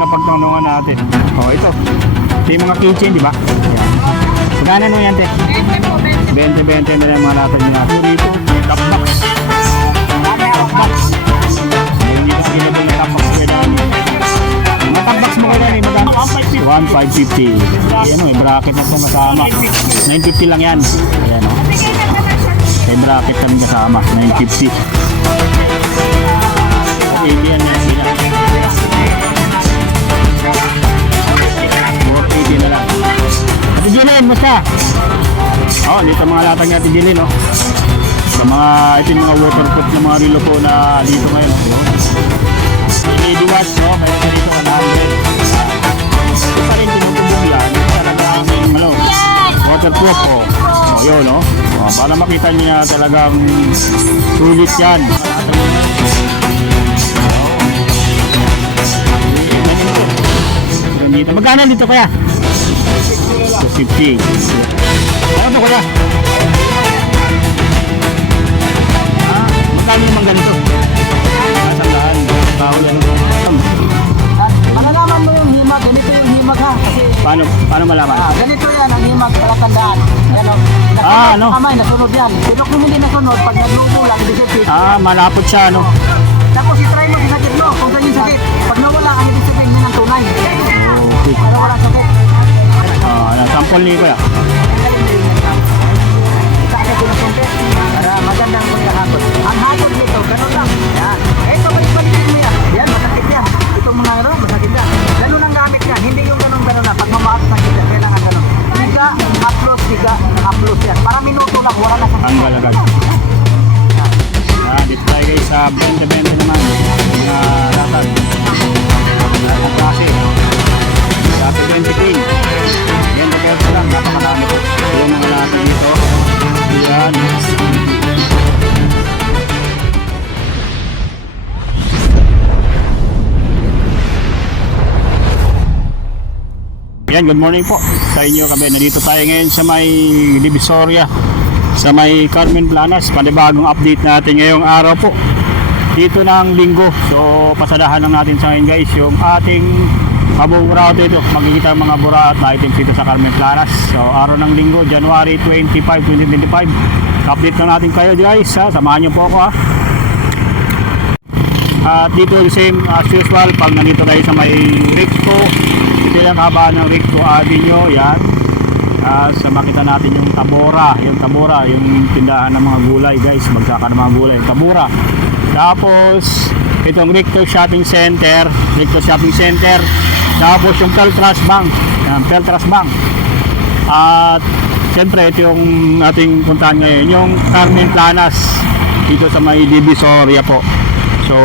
na pagtanungan natin. Oh, ito. Ito yung mga kitchen, di ba? Yan. Magkano no yan, te? 20 na lang mga latag nila. Dito, top box. Top box. Hindi ko available na top box ko yan. Mga top box mo ko yan, magkano? 1,550. Ayan o, bracket na ito kasama. 950 lang yan. Ayan o. May bracket kami kasama. 950. Hindi yan yan sila. 480 na lang. Ate Jilin, musta? Oh, dito mga latag ni Ate Jilin, no? Sa mga, ito yung mga waterproof na mga relo po na dito ngayon. LED watch, no? Kaya dito ka na-handle. Ito pa rin tinutubog yan. Talagang, ano, waterproof, oh. Oh, yun, no? Oh, para makita niya talagang sulit yan. Dito. Magkano dito kaya? 250. Ano to kaya? Magkano naman ganito? Sandaan. Bawal yan. Malalaman mo yung himag, ganito yung himag ha. Kasi, Paano malaman? ganito yan ang himag, palatandaan. Yan o. Ano? Kamay, nasunod yan. Pero kung hindi nasunod, pag naglubo lang, hindi siya Malapot siya, ano? Tapos i-try mo, sinagit mo, kung saan yung sakit. Pag nawala, ang ibig sabihin yun ang tunay. Okay. Para wala sakit. Sample ni Kuya. Kita ka sinusunti. Para magandang mga hakot. Ang hakot dito, ganun lang. Yan. Ito, balik-balikin mo yan. Yan, masakit yan. Itong mga ano, masakit yan. Ganun ang gamit yan. Hindi yung ganun-ganun na. Pag mamaat sakit yan, kailangan ganun. Tiga, upload yan. Para minuto lang, wala na sakit. Ang galagag. Dito tayo guys sa 20-20 naman. Mga latag. Latag klase. Klase 20 king. Yan, nag-help lang. Napakalami po. Yung mga latag dito. Yan. Yan, good morning po sa inyo kami. Nandito tayo ngayon sa may Divisoria, sa may Carmen Planas. Panibagong update natin ngayong araw po. Dito ng linggo. So, pasadahan lang natin sa ngayon guys yung ating abura dito. Magkikita mga bura at items dito sa Carmen Planas. So, araw ng linggo, January 25, 2025. Update na natin kayo guys. Ha? Samahan nyo po ako ha. At dito the same as usual, pag nandito tayo sa may Ricto, ito lang haba ng Ricto Avenue, yan. Sa makita natin yung Tabora, yung tindahan ng mga gulay guys, magkaka ng mga gulay, Tabora. Tapos, itong Ricto Shopping Center, tapos yung Peltras Bank, yan, Peltras Bank. At, siyempre, ito yung ating puntahan ngayon, yung Carmen Planas, dito sa may Divisoria po. So,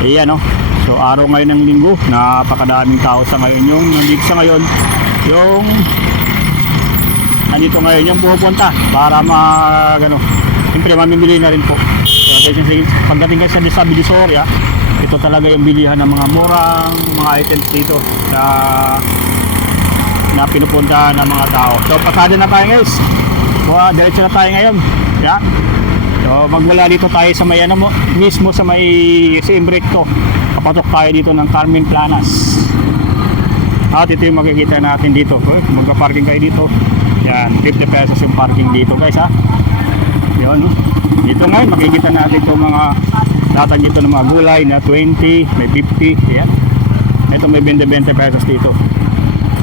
ayan no. So, araw ngayon ng linggo, napakadaming tao sa ngayon. Yung nandito sa ngayon, yung nandito ngayon yung pupunta para siyempre mamimili na rin po. So, pagdating kayo sa Divisoria, ito talaga yung bilihan ng mga murang mga items dito na pinupunta ng mga tao. So, pasada na tayo guys. Diretso na tayo ngayon. Yan. So, magmula dito tayo sa may mismo sa may Recto. Kapatok tayo dito ng Carmen Planas. At ito yung makikita natin dito. Magpa-parking kayo dito. Yan, 50 pesos yung parking dito guys ha. Yan. Dito ngayon makikita natin itong mga latag dito ng mga gulay na 20, may 50. Yan. Ito may 20 pesos dito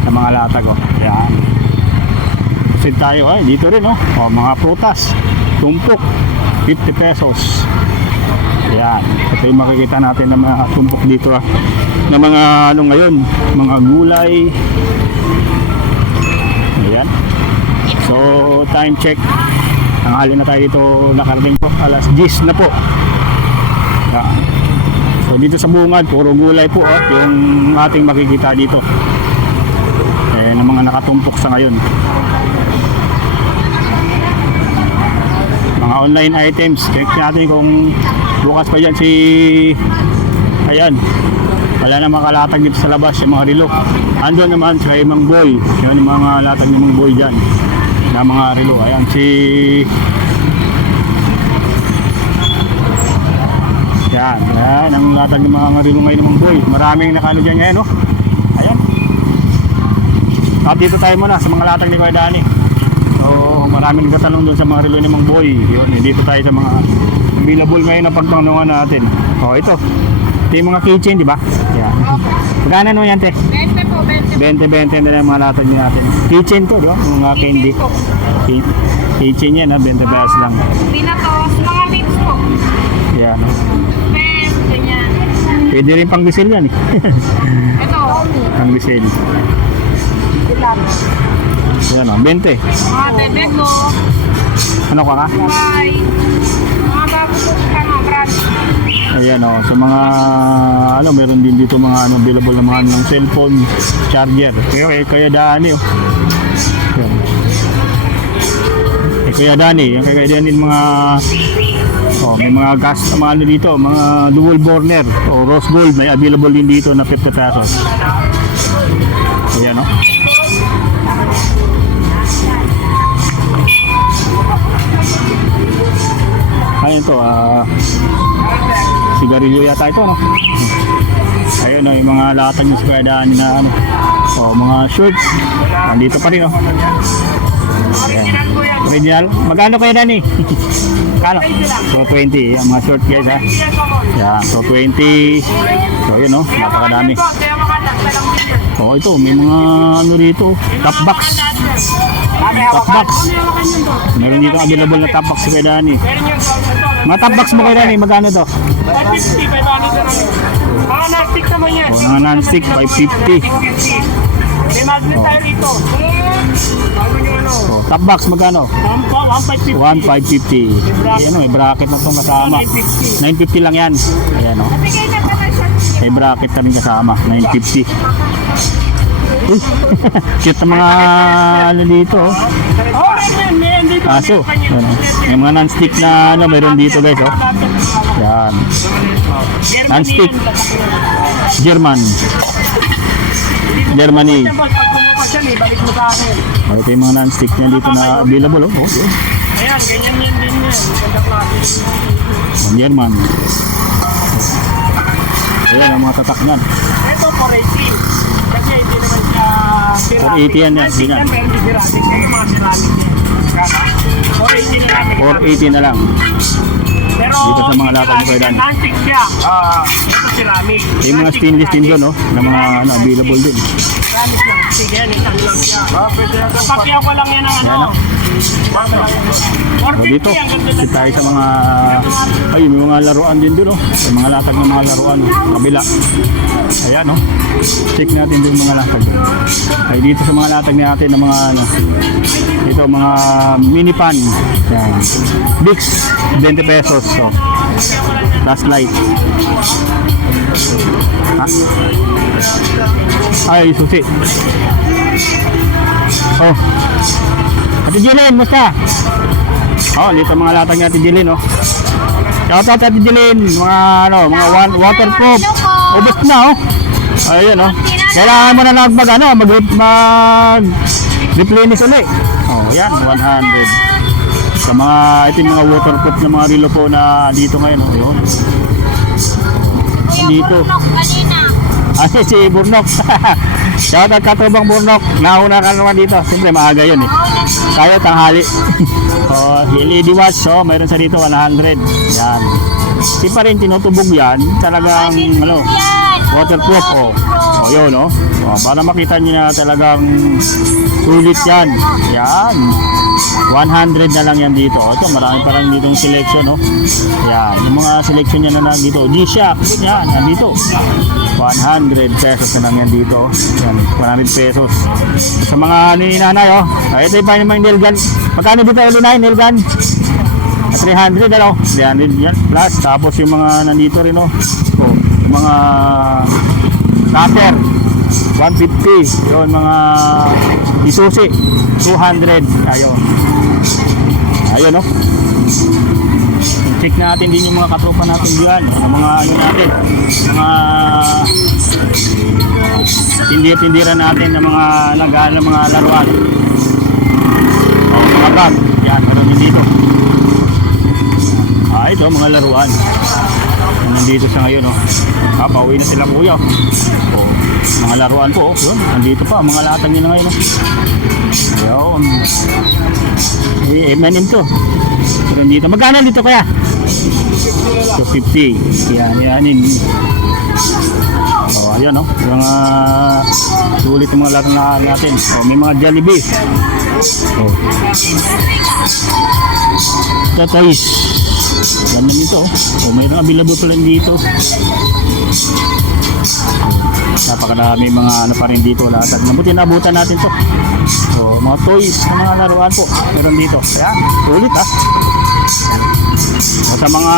sa mga latag. Yan. Kasi tayo dito rin mga prutas. Tumpok. 50 pesos. Ayan. Ito yung makikita natin ng mga tumpok dito na mga ngayon, mga gulay. Ayan. So, time check. Tanghali na tayo dito, nakarating po. Alas 10 na po. Ayan. So, dito sa bungad, puro gulay po yung ating makikita dito. Ng mga nakatumpok sa ngayon. Mga online items. Check natin kung bukas pa dyan ayan, wala na makalatag dito sa labas yung mga relo. Andun naman sa Mang Boy, yun yung mga latag ng Mang Boy dyan na mga relo. Ayan yan, Ayan, ang latag ng mga marilo ngayon ng boy. Maraming nakano dyan ngayon, no? Ayan. At dito tayo muna sa mga latag ni Kuya Danny. So, maraming nagtatanong doon sa mga relo ni Mang Boy. Yun, dito tayo sa mga available ngayon na pagtanungan natin. O, ito. Ito yung mga keychain, di ba? Ayan. Magkano naman yan, te? 20 po, 20. 20 na yung mga latag niya natin. Keychain to, di ba? Yung mga candy. Keychain yan, ha? 20 pesos lang. Pinatos, mga lips po. Ayan, no? Pes, ganyan. Pwede rin pang diesel yan, eh. Ito, Pang diesel. Ayan, o. 20. mga bebe ko. Ano ka nga? Bye. Mga bago po ka mga brand. Ayan, o. Sa mga, ano, meron din dito mga, ano, available na mga ng cellphone charger. Kaya Dani, o. Ayan. Kaya Dani, yung kaya Dani mga, oh, may mga gas, mga ano dito, mga dual burner o rose gold, may available din dito na 50 pesos. Ayan, o. Ayun to, sigarilyo yata ito, no? Ayun, no, yung mga latag ng squadaan na, ano, oh, mga shorts, nandito pa rin, no? Ayan. Original? Magkano kayo, Dani? Kano? So, 20, yung mga short guys, ha? Yan, so 20. So, yun, no? Napakadami. Oh, ito, may mga, ano dito, top box. Top box. Meron dito available na top box kay Dani. Mga top box mo kay Dani, magkano to? 550, 500 na lang. Mga non-stick naman yan. Oh, mga non-stick, 550. May magnet tayo rito. Bago nyo ano. Oh, top box, magkano? 1,550. 1,550. Ayan, may bracket na itong kasama. 950 lang yan. Ayan, o. Bigay na pa na siya. May bracket na rin kasama. 950. Uy, cute na mga ano dito, oh. Oh, may dito. Aso. Ayan, oh. Yung mga non-stick na ano, mayroon dito, guys, oh. Yan. Non-stick. German. Germany. Pag pumupas yan, ibalik mo sa akin. Ito yung mga non-stick niya dito na available, oh. Oh, Ayan, ganyan yan din yan. Ganda klase. oh. German. Ayan, ang mga tatak niyan. Ito, 480. Kasi hindi naman siya ceramic. 480 yan, yan. Antique yan, pero hindi ceramic. Kaya mga ceramic yan. Kaka? 480 na namin. 480 na lang. Pero Dito sa mga latag ni Kuya Dan. antique siya. Ito ceramic. Yung mga stainless din doon, no? Na mga ano, available din. Ceramic lang. Sige, yan. Isang lang siya. Napakyaw ko lang yan ang Yan, ano. no? O dito, 450 ang ganda sit tayo sa mga, ay, may mga laruan din doon, no? May mga latag ng mga laruan, no? Kabila. Ayan, no? Check natin din mga latag. Ay, dito sa mga latag natin ng mga, ano, ito, mga mini pan. Yan. Bix, 20 pesos. So, flashlight. Ha? Ay, susi. Oh. Ate Jilin, musta? Oh, dito mga latag ni Ate Jilin, oh. Shout out Ate Jilin, mga ano, mga waterproof. Ubos na, oh. Ayun, oh. Kailangan mo na mag replenish ulit. Oh, yan, 100. Sa mga ito yung mga waterproof na mga relo po na dito ngayon, oh. Yun. Dito. Ay, si Burnok. Shout out katubang Burnok. Nauna ka naman dito. Siyempre maaga yun, eh. Kaya tanghali. Oh, LED watch, oh, mayroon sa dito 100. Yan. Di pa rin tinutubog yan. Talagang ano, waterproof, oh. Oh, yun, oh. Oh, para makita niyo na talagang sulit yan. Yan. 100 na lang yan dito. Oh, ito, marami pa rin ditong selection, oh. Yan. Yung mga selection niya na lang dito. G-Shock. Yan, nandito. 100 pesos na lang yan dito. Yan, 100 pesos. Sa mga ninanay, oh. Ito yung pa yung nail gun. Magkano dito ulit na yung nail gun? 300, ano? 300 yan. Plus, tapos yung mga nandito rin, oh. Oh, yung mga cutter. 150. Yun, mga isusi. 200. Ayun. Ayun, no? Check natin din yung mga katropa natin diyan, yung mga ano natin, mga tindira natin ng mga nagana mga laruan. O, mga bag. Yan, meron din dito. Ito, mga laruan. nandito sa ngayon, oh. Pauwi na sila kuya. Oh, mga laruan po, oh. Yun, nandito pa, mga latag nila ngayon, oh. Ayun. M&M to. Pero dito, magkano dito kaya? 250. Yan. Oh, ayan, oh. Yung sulit yung mga laro na natin. Oh, may mga Jollibee. Oh. Ito, toys. Ganun ito. Oh, mayroong available pala dito. Napakadami mga ano pa rin dito lahat. Mabuti naabutan natin to. So, mga toys na mga laruan po. Meron dito. Ayan, sulit ha. So, sa mga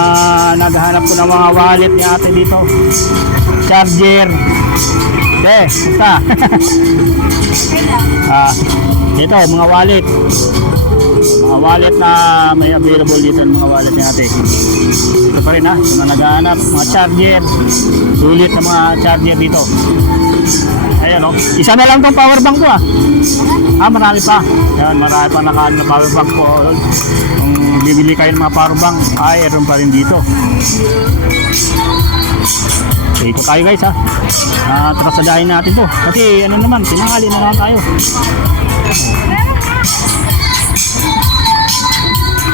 naghahanap po ng mga wallet ni ate dito. Charger. Basta. Ito, mga wallet. Mga wallet na may available dito ng mga wallet ni ate. Ito pa rin ha, mga naghahanap, mga charger. Sulit na mga charger dito. Ayan o, isa na lang tong power bank ko marami pa. Ayan, marami pa nakaano na power bank ko. Kung bibili kayo ng mga power bank, mayroon pa rin dito. So, ito tayo guys ha. Trasadahin natin to. Kasi ano naman, tinanghali na naman tayo.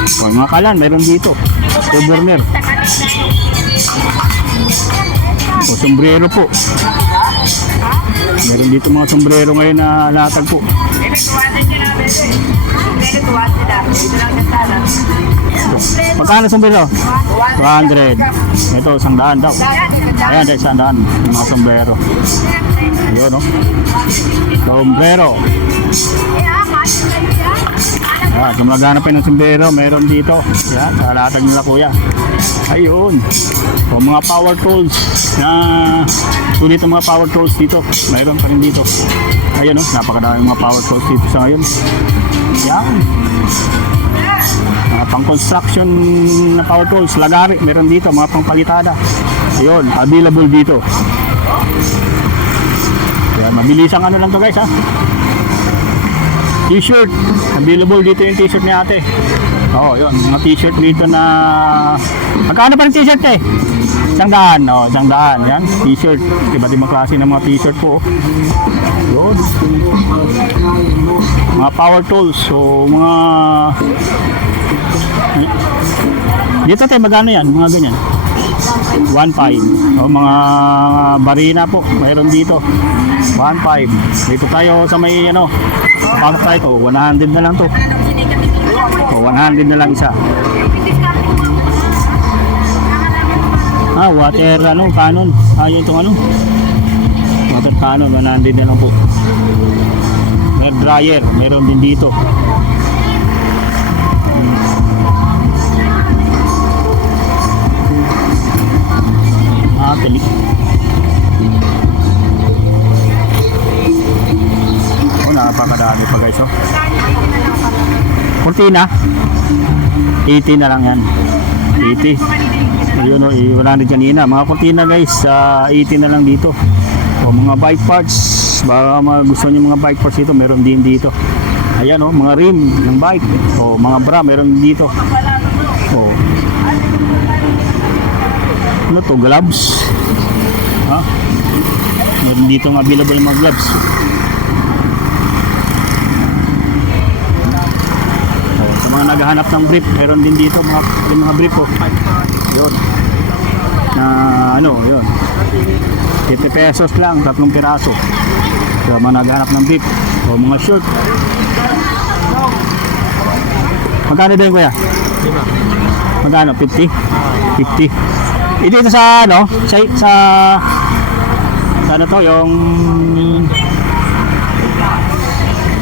So, mga kalan, mayroon dito. Two burner. O, sombrero po. Meron dito mga sombrero ngayon na latag po. Magkano sombrero? 200. Ito, 100 daw. Ayan, dahil 100. Yung mga sombrero. Ayun, no? Sombrero. Ayan, kung maghanap pa ng sombrero, meron dito. Ayan, sa latag nila kuya. Ayun. O, mga power tools na sulit ang mga power tools dito. Mayroon pa rin dito. Ayun, no? Napakadami mga power tools dito sa ngayon. Ayan. Mga pang construction na power tools, lagari, meron dito, mga pang palitada. Ayun, available dito. Ayan, mabilis ang ano lang to guys ha. T-shirt, available dito yung t-shirt ni ate. Oo, yun, mga t-shirt dito na magkano pa rin t-shirt eh? 100, oh, 100, yan, t-shirt. Iba't ibang klase ng mga t-shirt po. Yun. Mga power tools, so mga dito tayo magkano yan, mga ganyan 1.5. O, mga barina po, mayroon dito 1.5. Dito tayo sa may ano, paano tayo to, 100 na lang to. O, 100 na lang isa. Water ano, cannon. Yun itong ano, water cannon, 100 na lang po. Hair dryer, meron din dito. Telik. Napakadami pa guys, oh. Kurtina 80 na lang yan, 80. Ayun, oh, 100 kanina. Mga kurtina guys, 80 na lang dito. O, mga bike parts, baka gusto nyo mga bike parts dito, meron din dito. Ayan, oh, mga rim ng bike. O, mga bra, meron din dito. O, ano to, gloves. Meron dito ng available mga gloves. Sa mga naghahanap ng brief, meron din dito mga brief po. Yun. Na ano, yun. 50 pesos lang, 3 piraso. Sa mga naghahanap ng brief o mga short. Magkano din kuya? Magkano? 50? 50. Ito sa ano? Sa ano to, yung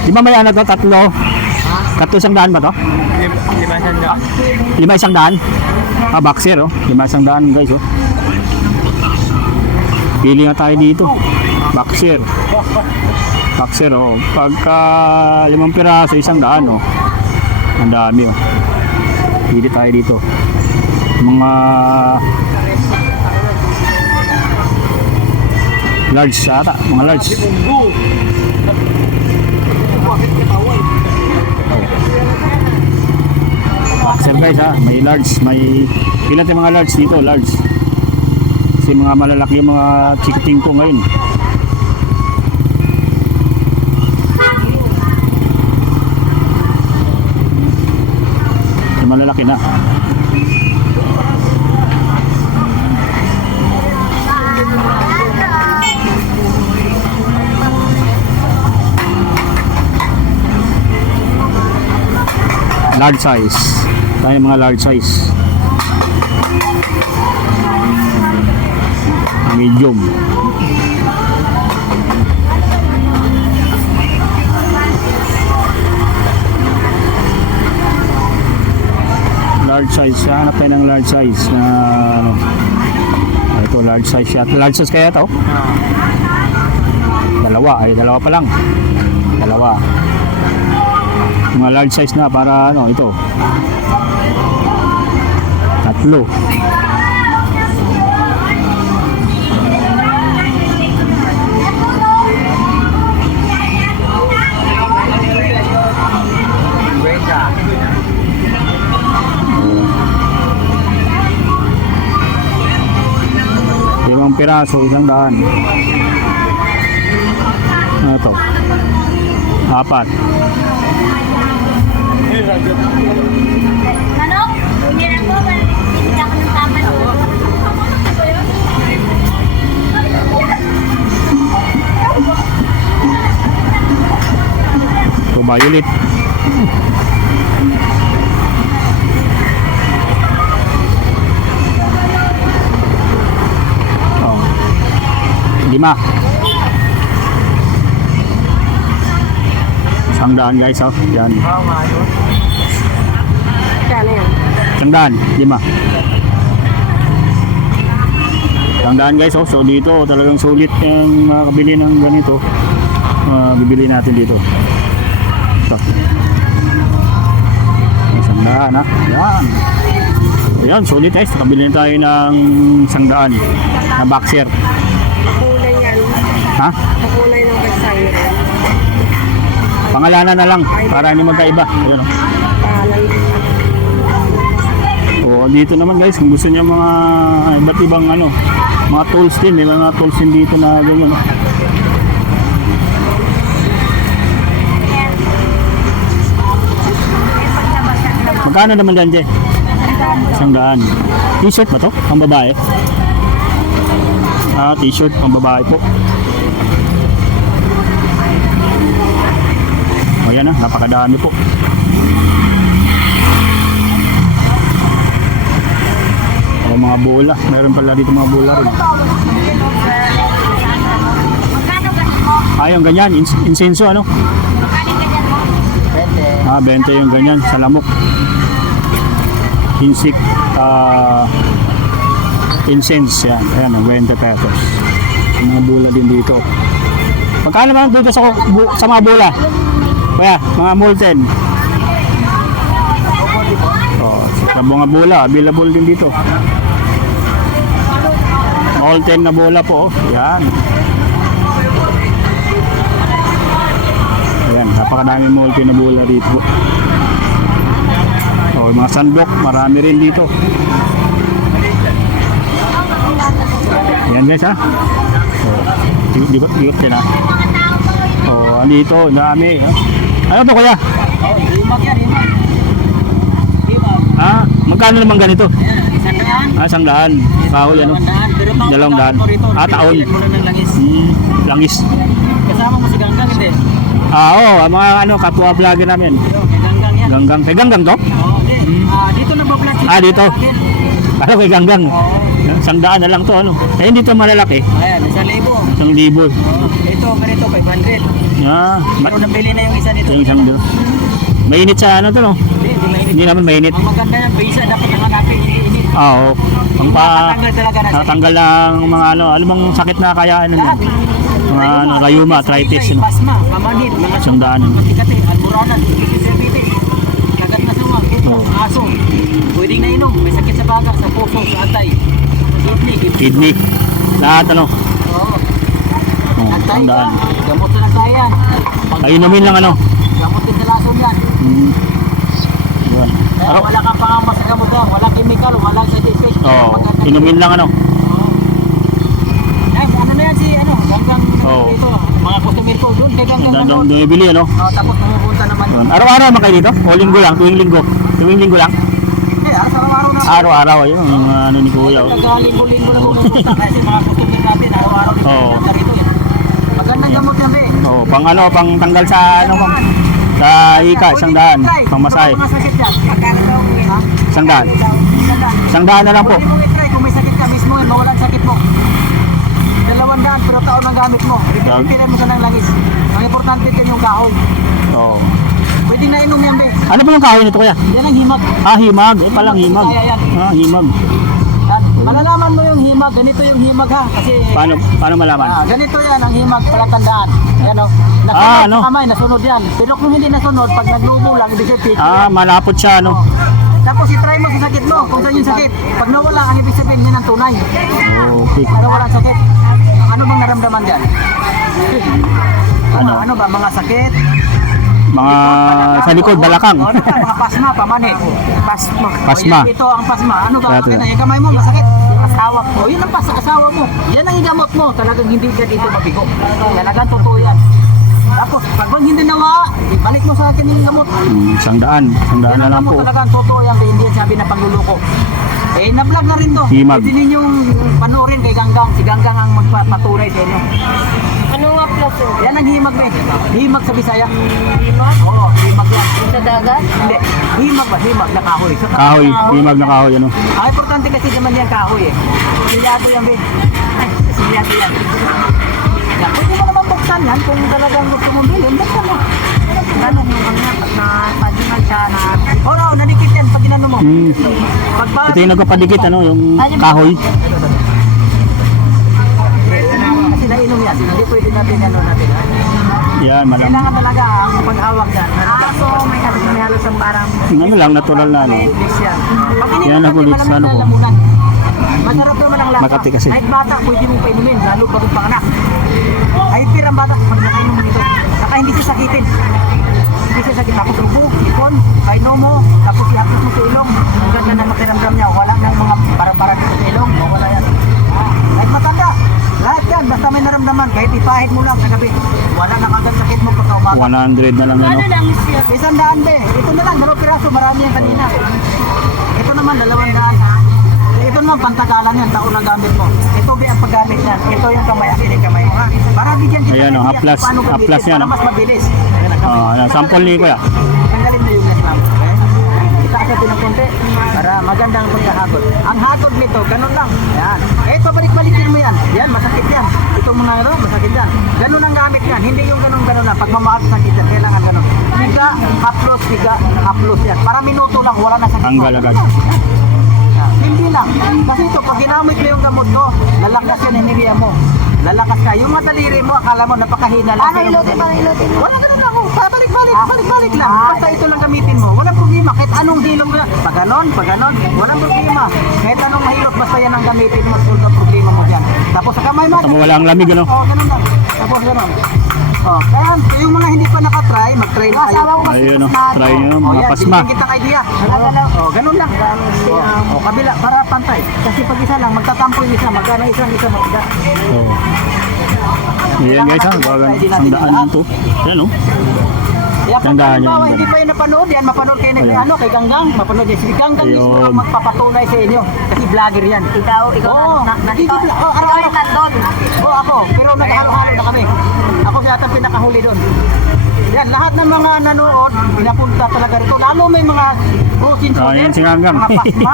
di ba may ano to, tatlo 100 ba to? 500. Boxer, oh. 500 guys, oh. Pili nga tayo dito. Boxer, oh. Pagka 5 piraso, 100, oh. Ang dami, oh. Pili tayo dito. Mga large ata, mga large. Boxer guys ha, may large, may ilan tayong mga large dito, large. Kasi mga malalaki yung mga chikiting ko ngayon. Yung malalaki na. Large size. Tayo mga large size. Medium. Large size. Hanap tayo ng large size na ano. Ito large size siya. Large size kaya to? Dalawa. Ay dalawa pa lang. Dalawa. Mga large size na para ano ito. Tatlo. Limang piraso, 100. Ano to? 4. Ano? Humiran ko, hindi ako ng tama doon. Ito violet. Oh. 5. 100 guys, oh. Yan. Kano yan? 100, 5. 100 guys, oh. So dito talagang sulit yung makabili ng ganito. Bibili natin dito. Ito. 100, ha. Yan. Ayan, sulit guys. Nakabili na tayo ng 100 na boxer. Kulay yan. Ha? Kulay ng Versailles. Pangalanan na lang para hindi magkaiba. Ayan, oh. O dito naman guys, kung gusto niyo mga iba't ibang ano, mga tools din, may mga tools din dito na ganyan. Magkano naman dyan, Je? 100. T-shirt ba to? Pang babae? T-shirt pang babae po. Ayan na, napakadami po. O mga bola, meron pala dito mga bola rin. Magkano ganun mo? Yung ganyan, insenso ano? Magkano ganyan mo? 20 yung ganyan, sa lamok. Insik, incense, yan. Ayan, 20 pesos. Mga bola din dito. Magkano naman dito sa mga bola? Kaya, mga molten. Sa mga bola, available din dito. Molten na bola po. Yan. Ayan, napakadami molten na bola dito. So, mga sandok, marami rin dito. Ayan guys, ha. So, dikot din, ha. So, andito, dami. Ha? Ano to kuya? Magkano naman ganito? 100. Kahoy ano? 200. Taon. Langis. Kasama mo si Ganggang, hindi? Oo, mga ano, kapwa vlogger namin. Ganggang yan. Ganggang. Kay Ganggang to? Dito nagpa-vlog si Dito. Ano kay Ganggang? 100 na lang to, ano? Eh, hindi to malalaki. Ayan, 1,000. 1,000. Ito, ganito, 500. Pero nabili na yung isa nito. Yung isang dito. Mainit sa ano to, no? Hindi mainit. Hindi naman mainit. Ang maganda yan, bisa dapat nanganapin, init. Oo. Nakatanggal talaga na. Nakatanggal ng mga ano, alam sakit na kaya ano. Lahat. Mga ano, rayuma, arthritis. Ano. Pasma, pamanhid, mga 100. matikati, alburanan, diabetes, kagat na suma, puso, aso. Pwedeng na inom, may sakit sa baga, sa puso, sa atay, Kidney. Lahat ano. Oo. Atay, 100. gamot na lang tayo yan. Painumin lang ano. Gamot din sa lason yan. Yan. Kaya wala kang pangamas sa gamot yan, walang chemical, walang side effect. Oo. Inumin lang ano. Oo. yung Doon nanood. bumibili, ano? Tapos pumupunta naman. Doon. Araw-araw naman kayo dito? O linggo lang? Tuwing linggo? Tuwing linggo lang? Hindi, araw-araw na. Araw-araw, ayun. Ang ano ni Kuya, oh. Nag-linggo-linggo na pumupunta kasi mga customer natin, araw-araw dito Oo. pupunta rito eh. Magandang gamot yan, be. Oh, pang ano, pang tanggal sa ano, ma'am? Sa ika, isang daan. Pang masahe. Mga sakit yan. Ha? Isang daan. Isang daan. Isang daan na lang po. Pwede mong i-try kung may sakit ka mismo, mawalan sakit mo. 200 pero taon ang gamit mo. Ipipilan mo siya ng langis. Ang importante din yung kahoy. Oo. Pwede na inom yan, be. Ano ba yung kahoy nito, Kuya? Yan ang himag. Ah, himag. Eh, palang himag. Ah, himag. At malalaman mo yung himag. Ganito yung himag ha. Kasi Paano malaman? ganito yan ang himag. Palatandaan. Yan o. Nasunod Ah, ano? sa kamay, nasunod yan. Pero kung hindi nasunod, pag naglubo lang, ibig sabihin. Ah, malapot siya, ano? Tapos i-try mo sa sakit mo. Kung saan yung sakit. Pag nawala, ang ibig sabihin yan ang tunay. Okay. Nawala ang sakit. Ano bang naramdaman dyan? Ano ba? Mga sakit? Mga sa likod, balakang. O, mga pasma, pamanit. Pasma. Pasma. O, yan, ito ang pasma. Ano ba? Ito. Yung kamay mo, masakit. Asawa mo. O, yun ang asawa mo. Yan ang igamot mo. Talagang hindi ka dito mabigo. Talagang totoo yan. Tapos, pag hindi nawa, balik mo sa akin yung gamot. Isang daan. Isang daan na lang po. Talagang totoo yan. Hindi yan sabi na pangluloko. Eh, na-vlog na rin to. Himag. Pwede ninyong panoorin kay Ganggang. Si Ganggang ang magpapatunay sa inyo. Ano nga plus yun? Yan ang himag, be. Himag sa Bisaya. Himag? Oo, himag yan. Sa dagat? Hindi. Himag ba? Himag na kahoy. So, Kahoy. Himag na kahoy, ano? ang importante kasi naman yan kahoy eh. Silyado yan, be. Ay, silyado yan. Yan. Pwede mo naman buksan yan kung talagang gusto mong bilhin. Buksan mo. Ano mo mga pag na siya na... Oo, nadikit yan pag inano mo. Pag Ito yung nagpapadikit, ano? Yung kahoy. kasi nainom yan. Hindi pwede natin ano natin. Ha? Yan, malam. Kailangan talaga ang paghawak yan. So may halos ang parang... Ano lang, natural na, ano? Lips yan. Pag Yan ininom ang natin, lips, malamig ano na po? lamunan. Masarap naman ang lasa. Makati kasi. Kahit bata, pwede mong painumin, lalo bagong panganak. Kahit pirang bata, pag nakainom mo nito, saka hindi siya sakitin. Hindi siya sakit. Tapos lubog, ipon, painom mo, tapos ihapos mo sa ilong. Ang ganda na makiramdam niya. Wala nang mga para-para dito sa ilong. Wala yan. Kahit matanda, lahat yan. Basta may naramdaman, kahit ipahid mo lang sa gabi. Wala na kagad sakit mo pagka umaga. 100 na lang, ano? Ano lang siya? 100 be. Ito na lang, 2 piraso, marami yan kanina. Ito naman, 200. Ito naman, pantagalan yan, taon ang gamit mo. Ito be ang paggamit yan. Ito yung kamay, akin yung kamay mo. Ha? Para bigyan kita Ayan, ng oh, idea haplas. kung paano gamitin Haplas yan, para oh. mas mabilis. Sample ni Kuya. Tanggalin mo yung net ma'am. Okay? Itaas natin ng konti para magandang pagkahagod. Ang hagod nito, ganun lang. Yan. Eh, pabalik-balikin mo yan. Yan, masakit yan. Itong mga masakit yan. Ganun ang gamit yan. Hindi yung ganun-ganun lang. Pag mamaat sakit yan, kailangan ganun. Higa, haplos yan. Para minuto lang, wala na sakit mo. Tanggal agad. Hindi lang. Kasi ito, pag ginamit mo yung gamot ko, lalakas yan enerhiya mo. Lalakas ka. Yung mga daliri mo, akala mo napakahina lang. Paano ilutin? Paano ilutin? Wala ganun lang. Balik-balik lang. Basta ito lang gamitin mo. Walang problema. Kahit anong hilong na. Pag ganon. Walang problema. Kahit anong mahilot, basta yan ang gamitin mo. Solve ang problema mo dyan. Tapos sa kamay mo. Tama, wala ang lamig, ano? Oo, ganun lang. Tapos ganun. Oh, kaya yung mga hindi pa nakatry, mag-try na kayo. Ayun, oh. Try nyo, Oh, mga yan, pasma. bigyan kitang idea. Oh, ganun lang. Oh, kabila, para pantay. Kasi pag isa lang, magtatampo yung isa, magkano isa magda. Oo. Ayan guys, ha? Bagan. Isang daan lang to. Yan, oh. Kaya kung Tandaan nyo halimbawa yan. hindi pa yung napanood yan, mapanood kayo Ayan. kay Ganggang, mapanood yan. Si Ganggang mismo Ayun. ang magpapatunay sa inyo. Kasi vlogger yan. Ikaw Oo, ikaw araw-araw. nandun. Oo, ako. Pero nakahalo-halo na kami. Ako siya ata pinakahuli doon. Yan, lahat ng mga nanood, pinapunta talaga rito. Lalo may mga cruising Ah, yan si Ganggang. mga pasma.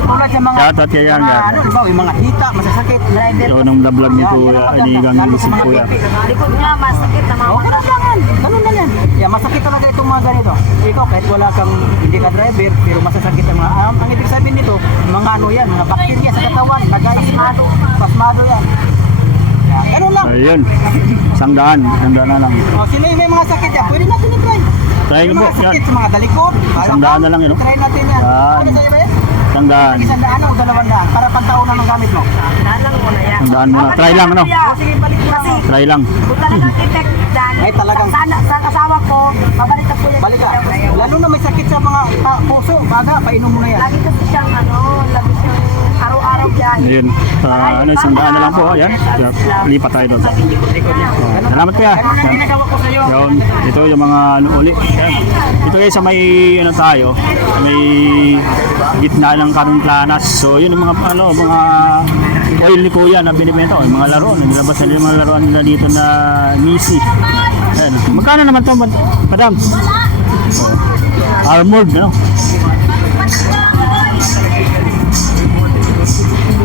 Tulad sa mga, Shoutout kay Ganggang. ano, diba, yung mga hita, masasakit, driver. Ito nung vlog ni Kuya, ni Ganggang si Kuya. Likod nga, masakit na Oo, mga ganun lang yan. Yeah, masakit talaga itong mga ganito. Ikaw, kahit wala kang, hindi ka driver, pero masasakit ang mga, ang ibig sabihin nito, mga ano yan, mga bakterya sa katawan, nag-aismado, pasmado yan. Yeah, ganun lang. Ayun. Isang daan na lang. O, sino yung may mga sakit yan, pwede natin i-try. Try Yung nyo po. mga sakit Yan. sa mga dalikod, Isang daan na lang yun, no? try natin yan. Yan. Ano sa'yo ba yan? Isang daan. 100 o 200 para pantaunan ng gamit mo. Nalang mo na yan. Isang daan muna. Try lang, ano? O, sige, balik mo Kasi, lang. Try lang. kung talagang effect dyan, Ay, talagang- sa asawa ko, babalik ako yan. Balik ka. Lalo na may sakit sa mga puso, baga, painom mo na yan. Lagi kasi siyang, lagi siyang araw-araw Ayun. Ano, isang daan na lang po. Ayan. Lipat tayo doon. Ayan. Salamat kuya. Ayan. Yun. Ito yung mga ano uli. Ayan. Ito guys sa may ano tayo. Sa may gitna ng Carmen Planas. So yun yung mga ano, mga oil ni kuya na binibenta. Yung mga laruan. Nilabas nila yung mga laruan nila dito na Missy. Ayan. Magkano naman to, madam? Oh. Armored, ano?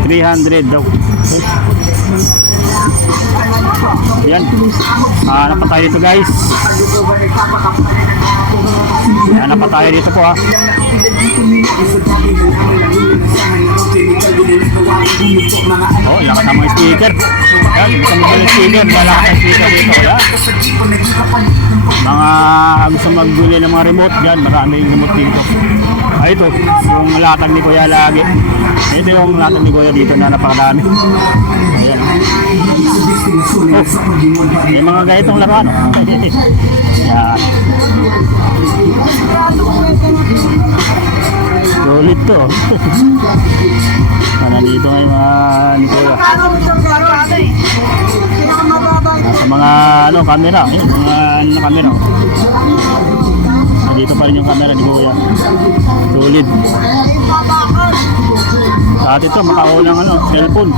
300 daw. Yan. Hanap pa tayo dito guys. Hanap pa tayo dito po ha. Oh, lakas ng mga speaker. Yan, gusto mo ng speaker. Malakas ng speaker dito. Yan. Mga gusto magbili ng mga remote. Yan, marami yung remote dito. Ito, yung latag ni Kuya lagi. Ito yung latag ni Kuya dito na napakadami. Ayan. Oh, may mga ganitong laruan. Yan. Sulit to. Nandito ngayon mga ni Kuya. Sa mga ano, camera. Mga ano na camera. Dito pa rin yung camera ni Kuya. Sulit. At ito, makaunang ano, cellphone.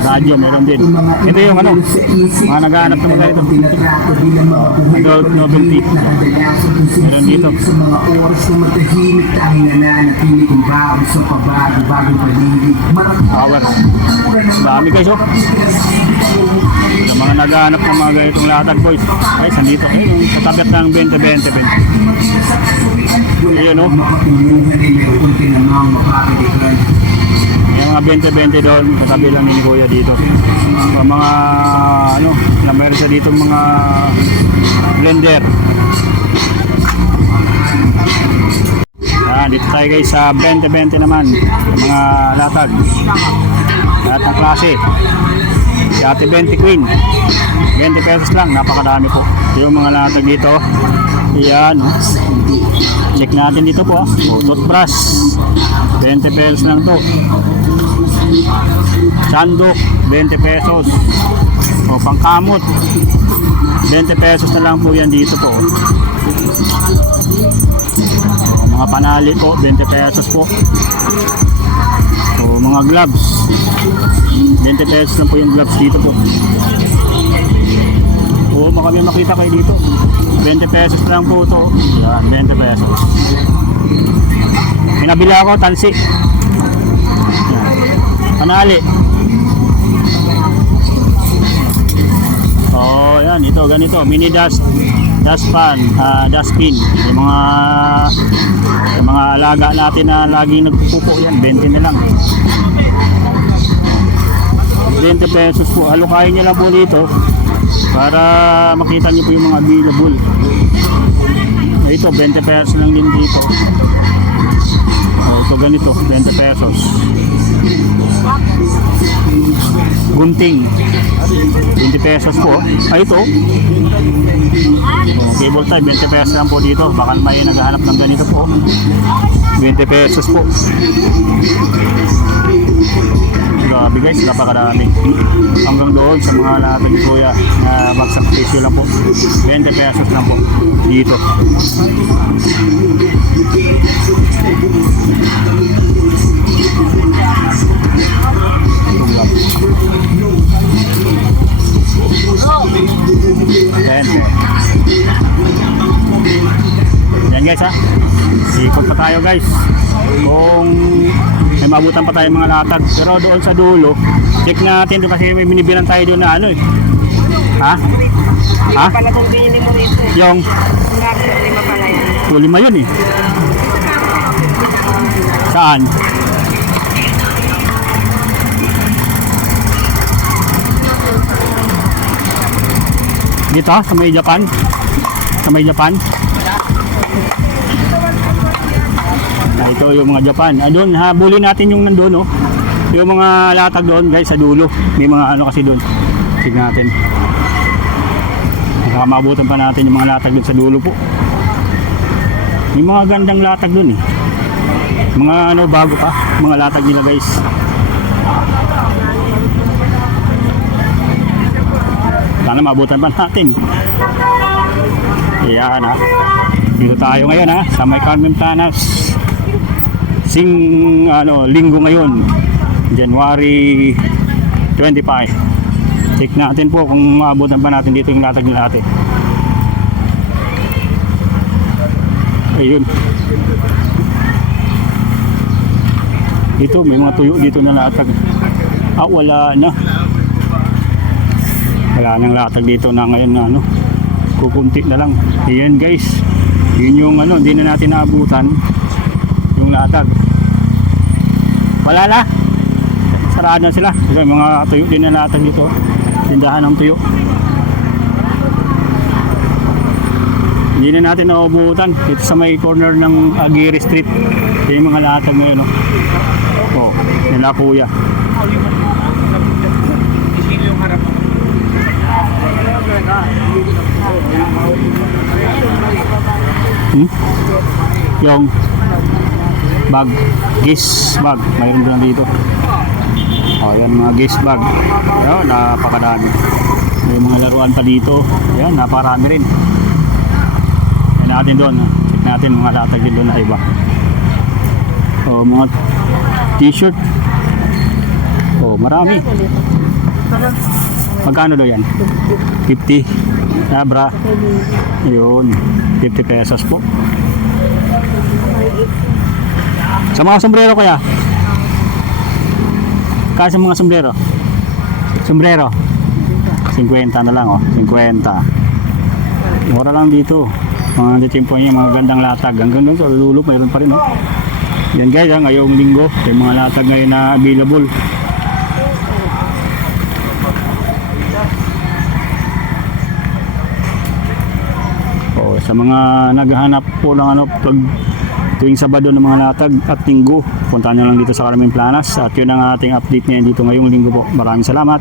Radyo, meron din. Ito yung ano, mga naghahanap naman tayo ito. Adult novelty. Meron dito. Power. Dami guys, oh. Yung mga naghahanap ng mga ganitong latag boys. Guys, nandito. Ayun, sa tapat ng 20-20. Ayun, oh. Yung mga 20-20 doon, kasabi lang ni Kuya dito. Mga ano, meron siya dito mga blender. Dito tayo guys sa 20-20 naman. Mga latag. Lahat ng klase. Dati 20 queen. 20 pesos lang, napakadami po. Yung mga latag dito. Yan. Check natin dito po. Toothbrush. 20 pesos lang to. Sandok, 20 pesos. O, pangkamot. 20 pesos na lang po yan dito po. O, mga panali po, 20 pesos po. O, mga gloves. 20 pesos lang po yung gloves dito po. O, baka may makita kayo dito. 20 pesos lang po ito. Yan, 20 pesos. Pinabili ako, tansi. Yan. Panali. Oh, yan, ito ganito, mini dustpan, dustbin. Yung mga alaga natin na laging nagpupupo yan, 20 na lang. 20 pesos po. Halukayin niyo lang po dito para makita niyo po yung mga available. Ito, 20 pesos lang din dito. Oh, ito ganito, 20 pesos. Gunting, 20 pesos po. Ay, ito. Oh, cable tie, 20 pesos lang po dito. Baka may naghahanap ng ganito po. 20 pesos po. Grabe guys, napakarami. Hanggang doon sa mga latag ni Kuya na bagsak presyo lang po. 20 pesos lang po dito. Yan guys ha. Ikot pa tayo guys. Kung may mabutan pa tayo mga latag. Pero doon sa dulo, check natin doon kasi may binibilan tayo doon na ano eh. Ha? Ha? Pala kung binili mo rito. Yung Lima pala yan. 5 yun eh. Saan? Dito sa may Japan? Sa may Japan? Ito yung mga Japan. Doon, habulin natin yung nandun, oh. Yung mga latag doon, guys, sa dulo. May mga ano kasi doon. Tignan natin. Baka maabutan pa natin yung mga latag doon sa dulo po. May mga gandang latag doon, eh. Mga ano, bago pa, mga latag nila guys. Sana mabutan pa natin. Ayan ha. Dito tayo ngayon ha, sa may Carmen Planas. Linggo ngayon, January 25. Check natin po kung maabutan pa natin dito yung latag nila natin. Ayun. Dito may mga tuyo dito na latag. Wala na. Wala nang latag dito na ngayon na ano. Kukunti na lang. Ayan guys. Yun yung ano, hindi na natin naabutan yung latag. Wala na. Saraan na sila. Kasi mga tuyo din na latag dito. Tindahan ng tuyo. Hindi na natin naubutan dito sa may corner ng Aguirre Street. Yung mga latag ngayon. Oh, nila kuya. Yung bag, gis bag, mayroon din dito. Oh, yan mga gis bag. Ayun, napakadami. May mga laruan pa dito. Ayan, napakarami rin. Yan natin doon. Check natin mga latag din doon na iba. Oh, mga t-shirt. Oh, marami. Magkano do yan? 50. Bra. Ayun, 50 pesos po. Sa mga sombrero kaya? Kasi mga sombrero? Sombrero? 50 na lang oh, 50. Mura lang dito. Mga titimpo niya, mga gandang latag. Hanggang doon sa lululok, mayroon pa rin oh. Yan guys, ngayong linggo, yung mga latag ngayon na available. Sa mga naghahanap po ng ano, tuwing Sabado ng mga latag at Linggo, punta nyo lang dito sa Carmen Planas. At yun ang ating update ngayon dito ngayong linggo po. Maraming salamat.